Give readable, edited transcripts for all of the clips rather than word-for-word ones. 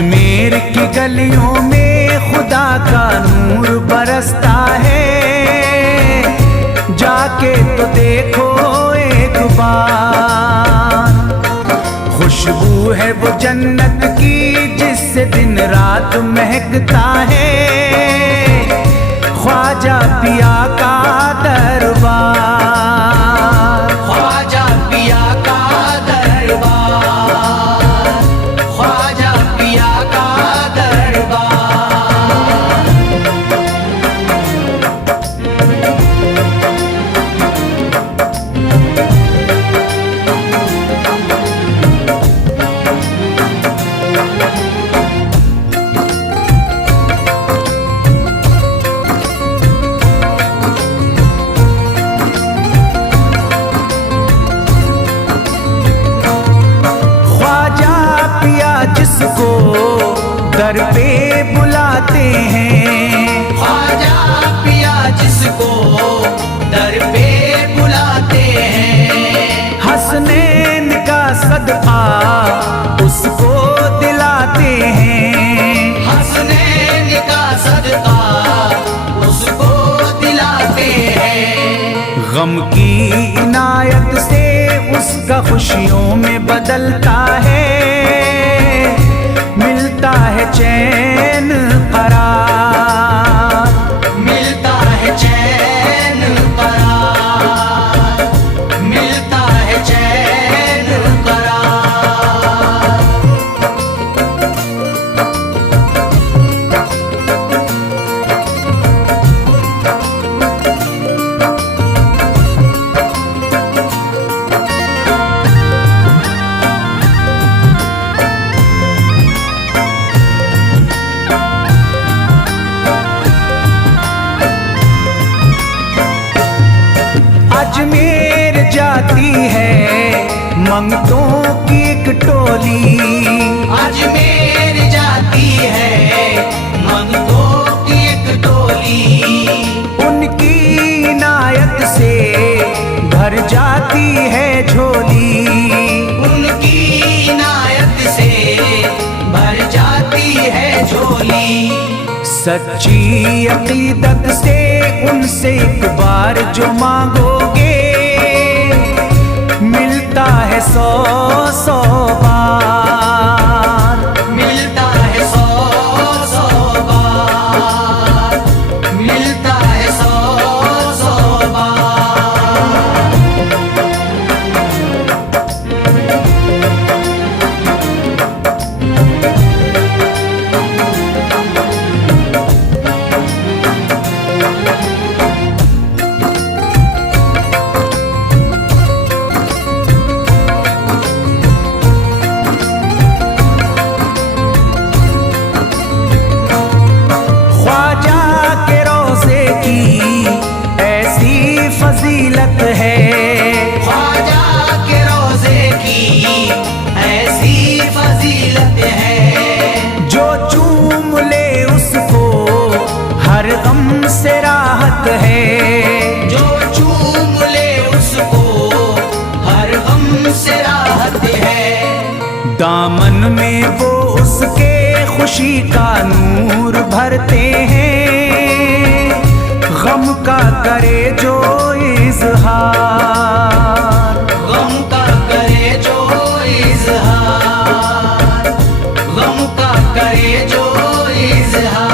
अजमेर की गलियों में खुदा का नूर बरसता है, जाके तो देखो एक बार। खुशबू है वो जन्नत की जिससे दिन रात महकता है, ख्वाजा पिया का दरबार। ख्वाजा पिया का दरबार, ख्वाजा पिया का दरबार। जिसको दर पे बुलाते हैं, ख्वाजा पिया जिसको दर पे बुलाते हैं, हसनैन का सदका उसको दिलाते हैं, हसनैन का सदका उसको दिलाते हैं। गम की इनायत से उसका खुशियों में बदलता है, मिलता है चैन करार, मिलता है चैन करार, मिलता है चैन करार। अजमेर जाती है मंगतों की एक टोली, अजमेर जाती है मंगतों की एक टोली, उनकी इनायत से भर जाती है झोली, उनकी इनायत से भर जाती है झोली। सच्ची अकीदत से उनसे एक बार जो मांगोगे, मिलता है 100 बार, मिलता है 100 बार, मिलता है 100 बार। फजीलत है ख्वाजा के रोज़े की ऐसी फजीलत है, जो चूम ले उसको हर गम से राहत है, जो चूम ले उसको हर गम से राहत है। दामन में वो उसके खुशी का नूर भरते हैं, गम का करे जो इज़हार, गम का करे जो इज़हार, गम का करे जो इज़हार।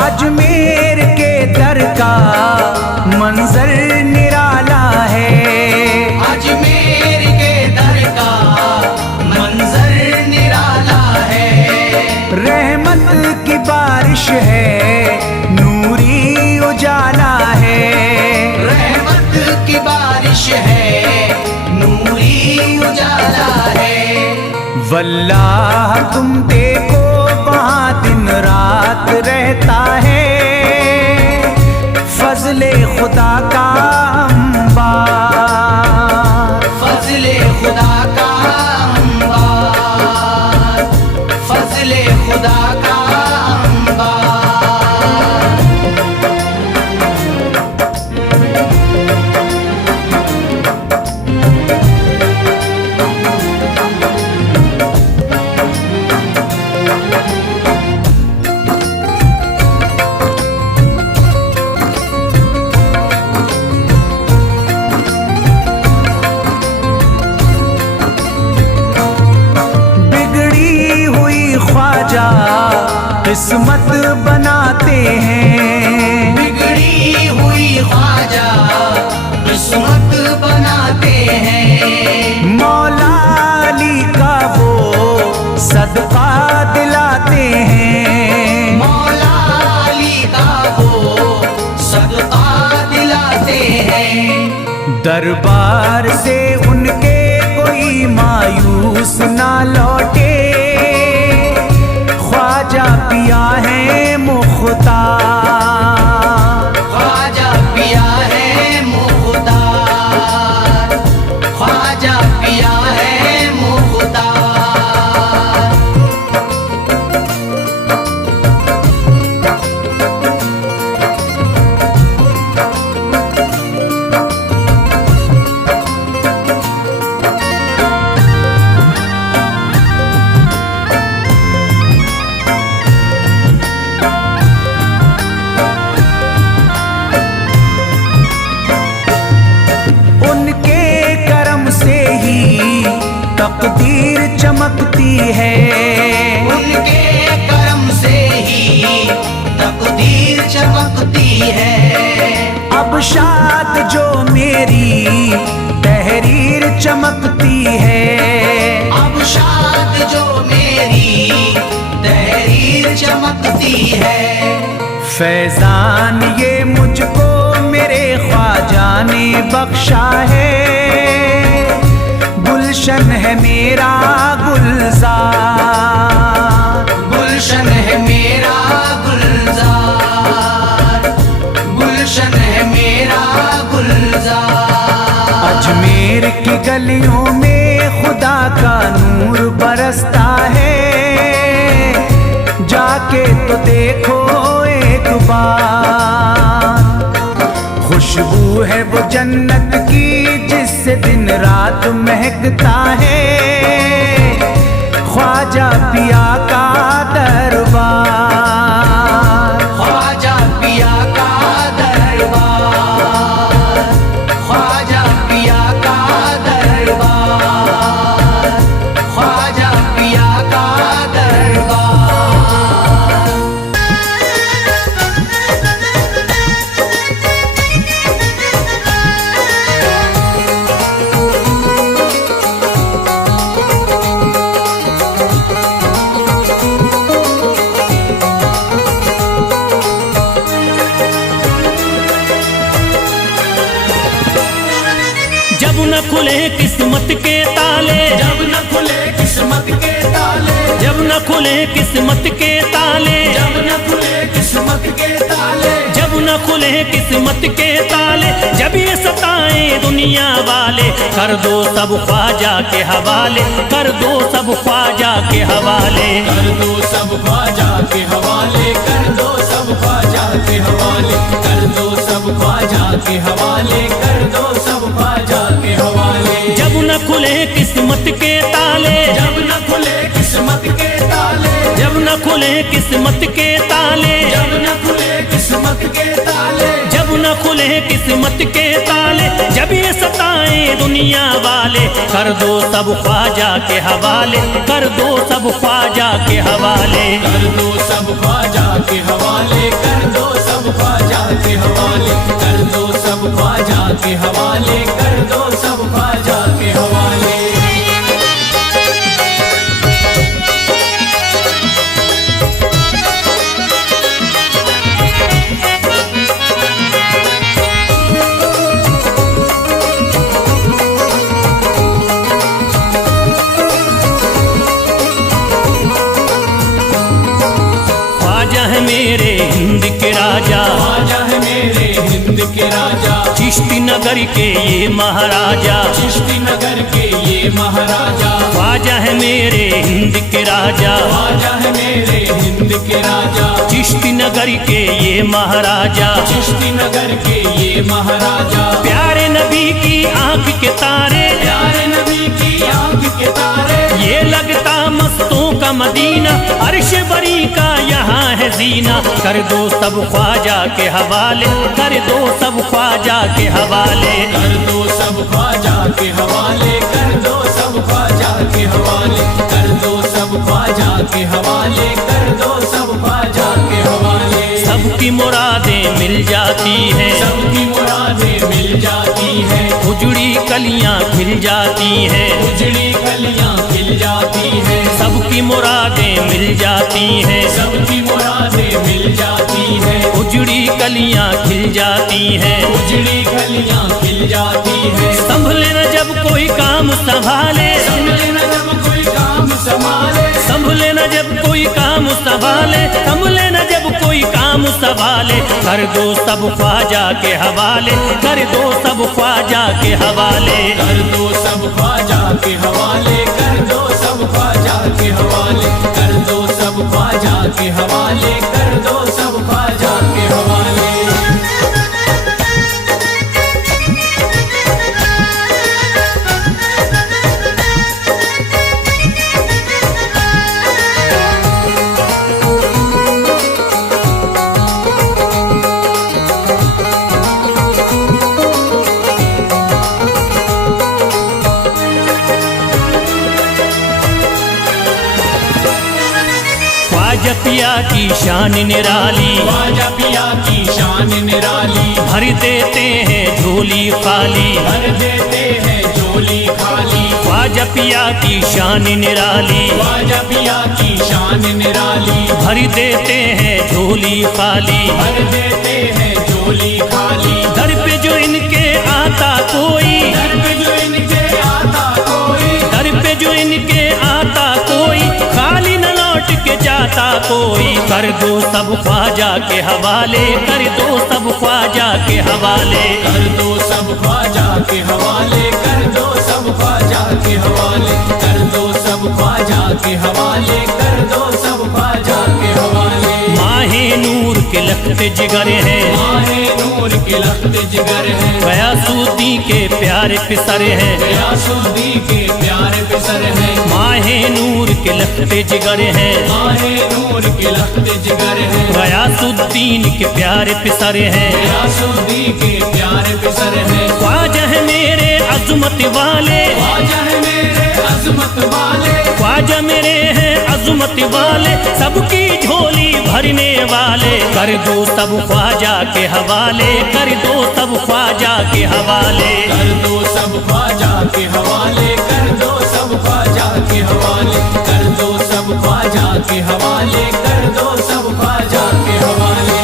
अजमेर के दर का मंजर निराला है, अजमेर के दर का मंजर निराला है। रहमत की बारिश है, नूरी उजाला है, रहमत की बारिश है, नूरी उजाला है। वल्लाह तुम देखो वहाँ दिन रात रहता है, फजले खुदा का अंबार, फजले खुदा का अंबार, फजले खुदा का अंबार। किस्मत बनाते हैं, बिगड़ी हुई ख्वाजा किस्मत बनाते हैं। मौला अली का वो सदका दिलाते हैं, मौला अली का वो सदका दिलाते हैं। दरबार से उनके कोई मायूस ना लौटे, ख्वाजा पिया है मुख्तार, ख्वाजा पिया है मुख्तार, ख्वाजा पिया है मुख्तार। तकदीर चमकती है, उनके करम से ही तकदीर चमकती है। अब शाद जो मेरी तहरीर चमकती है, अब शाद जो मेरी तहरीर चमकती है। फैजान ये मुझको मेरे ख्वाजा ने बख्शा है, गुलशन है मेरा गुलजार, गुलशन है मेरा गुलजार, गुलशन है मेरा गुलजार। अजमेर की गलियों में खुदा का नूर बरसता है, जाके तो देखो एक बार। खुशबू है वो जन्नत की जिससे दिन रात महकता है, ख्वाजा पिया का दरबार, ख्वाजा पिया का दरबार, ख्वाजा पिया का दरबार, ख्वाजा पिया का दरबार। न खुले किस्मत के ताले, जब न खुले किस्मत के ताले, जब न खुले किस्मत के ताले, जब न खुले किस्मत के ताले, जब न खुले किस्मत के ताले, जब ये सताएं दुनिया वाले, कर दो सब ख्वाजा के हवाले, कर दो सब ख्वाजा के हवाले, कर दो सब ख्वाजा के हवाले, कर दो सब ख्वाजा के हवाले, कर दो सब ख्वाजा के हवाले, कर दो सब ख्वाजा के हवाले। जब न खुले किस्मत के ताले, जब न खुले किस्मत के ताले, जब न खुले किस्मत के ताले, जब न खुले किस्मत के ताले, जब न खुले किस्मत के ताले, जब ये सताएं दुनिया वाले, कर दो सब ख्वाजा के हवाले, कर दो सब ख्वाजा के हवाले, कर दो सब ख्वाजा के हवाले, कर दो सब ख्वाजा के हवाले, कर दो सब ख्वाजा के हवाले, कर दो सब ख्वाजा के हवाले। ख्वाजा है मेरे हिंद के राजा, ख्वाजा है मेरे हिंद चिश्ती नगर के ये महाराजा, चिश्ती नगर के ये महाराजा, ख्वाजा है मेरे हिंद के राजा, ख्वाजा है मेरे हिंद के राजा, चिश्ती नगर के ये महाराजा, चिश्ती नगर के ये महाराजा, प्यारे नबी की आंख के तारे, प्यारे नबी की आंख के तारे, ये लगता मस्तों का मदीना, अर्श बरी का यहाँ है जीना। कर दो सब ख्वाजा के हवाले, कर दो सब ख्वाजा के हवाले, कर दो सब ख्वाजा के हवाले, कर दो सब ख्वाजा के हवाले, कर दो सब ख्वाजा के हवाले, कर दो सब ख्वाजा के हवाले। सबकी मुरादें मिल जाती हैं, सबकी मुरादें मिल जाती है, उजड़ी कलियां खिल जाती हैं, उजड़ी कलियां खिल जाती है, सबकी मुरादें मिल जाती हैं, सबकी मुरादें मिल जाती है, उजड़ी कलियां खिल जाती हैं। उजड़ी कलियां खिल जाती है। संभले न जब कोई काम संभाले, संभले न जब कोई काम संभाले, संभले न जब कोई काम संभाले, संभले न जब कोई काम संभाले, कर दो सब ख्वाजा के हवाले, कर दो सब ख्वाजा के हवाले, कर दो सब ख्वाजा के हवाले, कर दो सब ख्वाजा के हवाले, कर दो सब ख्वाजा के हवाले, कर दो सब ख्वाजा के हवाले। ख्वाजा पिया की शान निराली, ख्वाजा पिया की शान निराली, भर देते हैं झोली खाली, भर देते हैं झोली खाली, ख्वाजा पिया की शान निराली, ख्वाजा पिया की शान निराली, भर देते हैं झोली खाली, भर देते हैं झोली खाली। दर पे जो इनके आता कोई, दर पे जो इनके आता कोई, दर पे जो इनके आता कोई, खाली न लौट के जाता कोई, कर दो सब ख्वाजा के हवाले, कर दो सब ख्वाजा के हवाले, कर दो सब ख्वाजा के हवाले, कर दो सब ख्वाजा के हवाले, कर दो सब ख्वाजा के हवाले, कर दो सब ख्वाजा के हवाले। माहे नूर के लखते जिगर हैं, माहे नूर के लखते जिगर है, गयासुद्दीन के प्यारे पिसर हैं, गयासुद्दीन के प्यारे पिसर है, माहे नूर के लखते जिगर हैं, माहे नूर के लखते जिगर है, गयासुद्दीन के प्यारे पिसर हैं, गयासुद्दीन के प्यारे पिसर है। ख्वाजा है मेरे अज़मत वाले, ख्वाजा है मेरे अज़मत वाले, ख्वाजा मेरे हैं अज़मत वाले, सबकी झोली भरने वाले, कर दो सब ख्वाजा के हवाले, कर दो सब ख्वाजा के हवाले, कर दो सब ख्वाजा के हवाले, कर दो सब ख्वाजा के हवाले, कर दो सब ख्वाजा के हवाले, कर दो सब ख्वाजा के हवाले।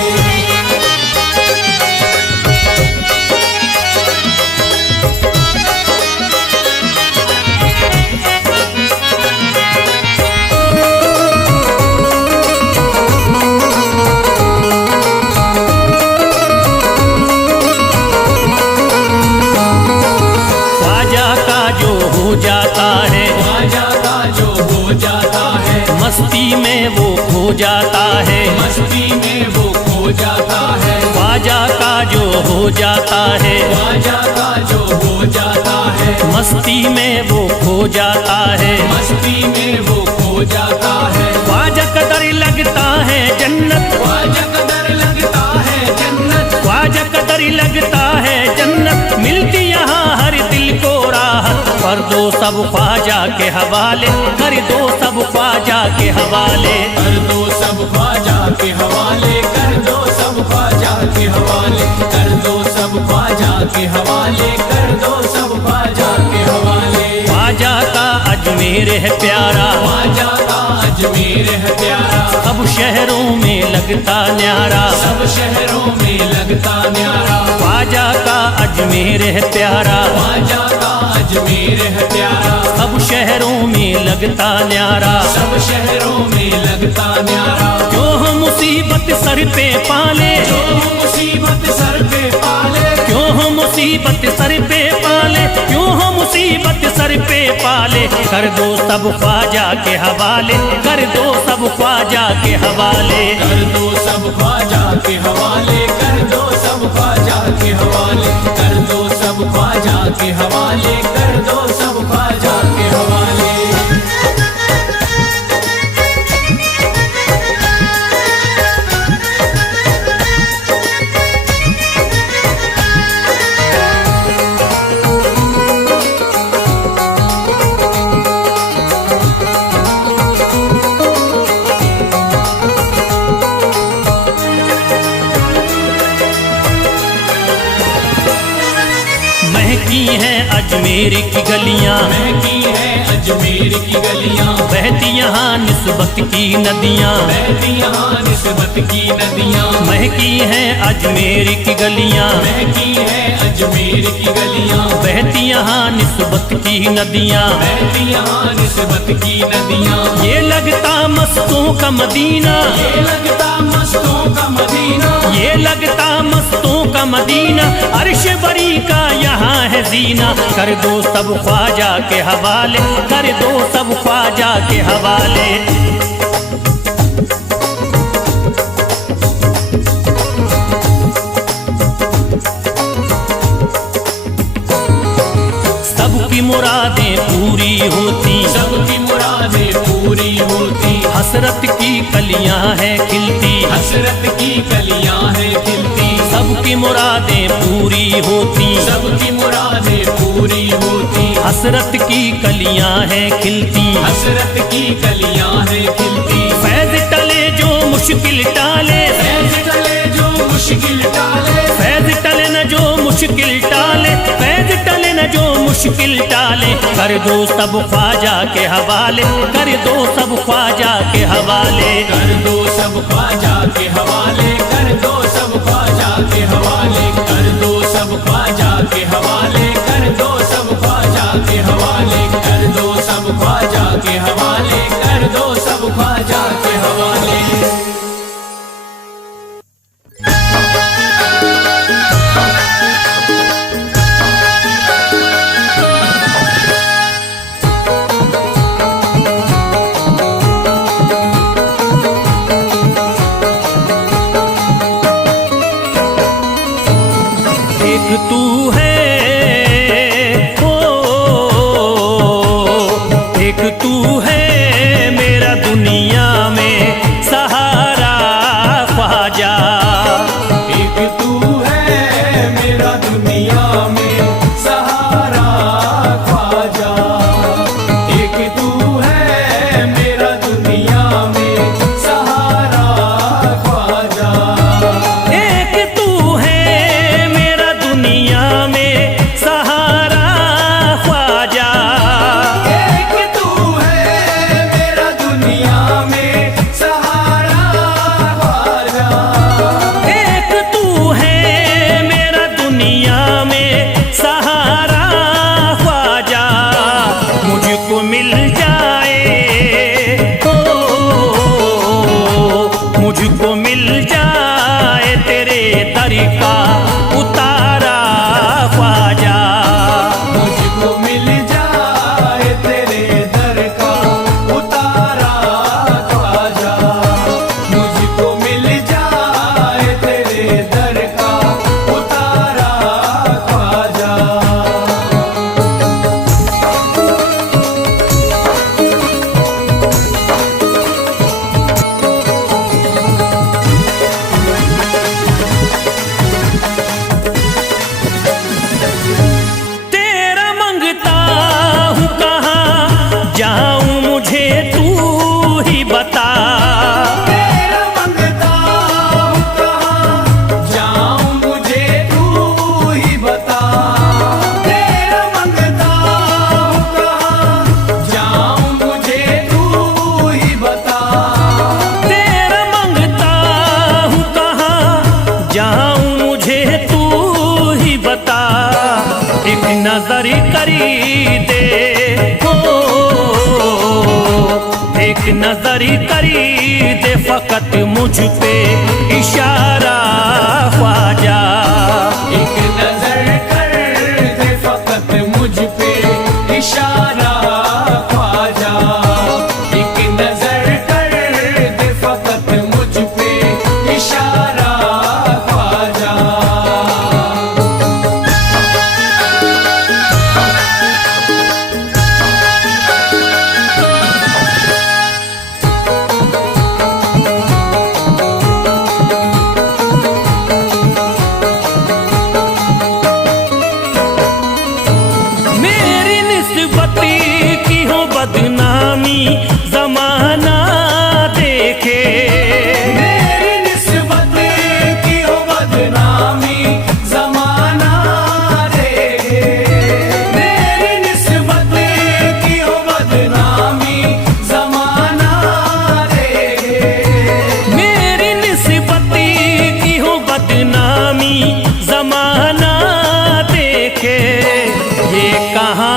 जाता है, ख्वाजा का जो हो जाता है, मस्ती में वो खो जाता है, मस्ती में वो खो जाता है, ख्वाजा का जो हो जाता है, ख्वाजा का जो हो जाता है, मस्ती में वो खो जाता है, मस्ती में वो खो जाता है। ख्वाजा कदर लगता है जन्नत, ख्वाजा कदर लगता है जन्नत, ख्वाजा कदर लगता है जन्नत, मिलती यहाँ हर दिल को राहत, कर दो सब ख्वाजा के हवाले, कर दो सब ख्वाजा के हवाले, कर दो सब ख्वाजा के हवाले, कर दो सब ख्वाजा के हवाले, कर दो सब ख्वाजा के हवाले, कर दो सब ख्वाजा के हवाले। ख्वाजा का अजमेर है प्यारा, ख्वाजा का अजमेर है प्यारा, सब शहरों में लगता न्यारा, सब शहरों में लगता न्यारा, ख्वाजा का अजमेर है प्यारा, ख्वाजा का अजमेर है प्यारा, सब शहरों में लगता न्यारा, सब शहरों में लगता न्यारा। जो हम मुसीबत सर पे पाले, जो मुसीबत सर पे पाले, क्यों क्यों हो मुसीबत सर पे पाले, क्यों हो मुसीबत सर पे पाले, कर दो सब ख्वाजा के हवाले, कर दो सब ख्वाजा के हवाले। कर दो सब ख्वाजा के हवाले, कर दो सब ख्वाजा के हवाले, कर दो सब ख्वाजा के हवाले, कर दो सब ख्वाजा के हवाले। महकी हैं अजमेर की गलियां, महकी है अजमेर की गलियां, बहती यहाँ निस्बत की नदियां, बहती यहाँ निस्बत की नदियां। महकी हैं अजमेर की गलियां, महकी है अजमेर की गलियां, बहती यहाँ निस्बत की नदियां। बहती यहाँ निस्बत की नदियां। ये लगता मस्तों का मदीना, ये लगता मस्तों का मदीना, ये लगता मस्तों का मदीना, अर्श बरी का यहाँ है जीना। कर दो सब ख्वाजा के हवाले, कर दो सब ख्वाजा के हवाले। सबकी मुरादें पूरी होती, सबकी मुरादें पूरी होती, हसरत की कलियां हैं खिलती, हसरत की कलियां हैं खिलती। सबकी मुरादें पूरी होती, सबकी मुरादें पूरी होती, हसरत की कलियां हैं खिलती, हसरत की कलियां हैं खिलती। फैज टले जो मुश्किल टाले, फैज टले जो मुश्किल टाले, फैज टले न जो मुश्किल टाले, फैज टले न जो मुश्किल टाले। कर दो सब ख्वाजा के हवाले, कर दो सब ख्वाजा के हवाले। कर दो सब ख्वाजा के हवाले, कर दो सब ख्वाजा के हवाले, कर दो सब ख्वाजा के हवाले, कर दो सब ख्वाजा के हवाले, कर दो सब ख्वाजा के हवाले, कर दो सब ख्वाजा के हवाले। एक तू है ओ, एक तू है मेरा दुनिया में सहारा ख्वाजा। एक तू है मेरा दुनिया में सहारा ख्वाजा, एक तू है मेरा दुनिया में सहारा ख्वाजा। एक तू है मेरा दुनिया में सहारा ख्वाजा, एक तू है मेरा दुनिया में सहारा ख्वाजा, एक तू है मेरा दुनिया में सहारा ख्वाजा। मुझको मिल जाए ओ, मुझको मिल जाए तेरे दर का उतारा ख्वाजा। मुझको मिल जाए तेरे दर का उतारा ख्वाजा, मुझको मिल जाए तेरे दर का उतारा ख्वाजा। तेरा मंगता हूँ कहाँ जाऊँ मुझे तू ही बता। तेरा मंगता हूँ कहाँ जाऊँ मुझे तू ही बता, तेरा मंगता हूँ कहाँ जाऊँ मुझे तू ही बता। तेरा मंगता हूँ कहाँ जाऊँ मुझे तू ही बता। एक नजर करी दे हो, एक नजर करी दे फकत मुझ पे इशारा ख्वाजा। एक नजर नजर कर दे फकत मुझ पे इशारा ख्वाजा, एक नजर कर दे फकत मुझ पे इशारा ख्वाजा। मेरी निस्बत की हो बदनामी जमाना देखे, मेरी निस्बत की हो बदनामी जमाना देखे, मेरी निस्बत की हो बदनामी जमाना देखे। मेरी निस्बत की हो बदनामी जमाना देखे, ये कहाँ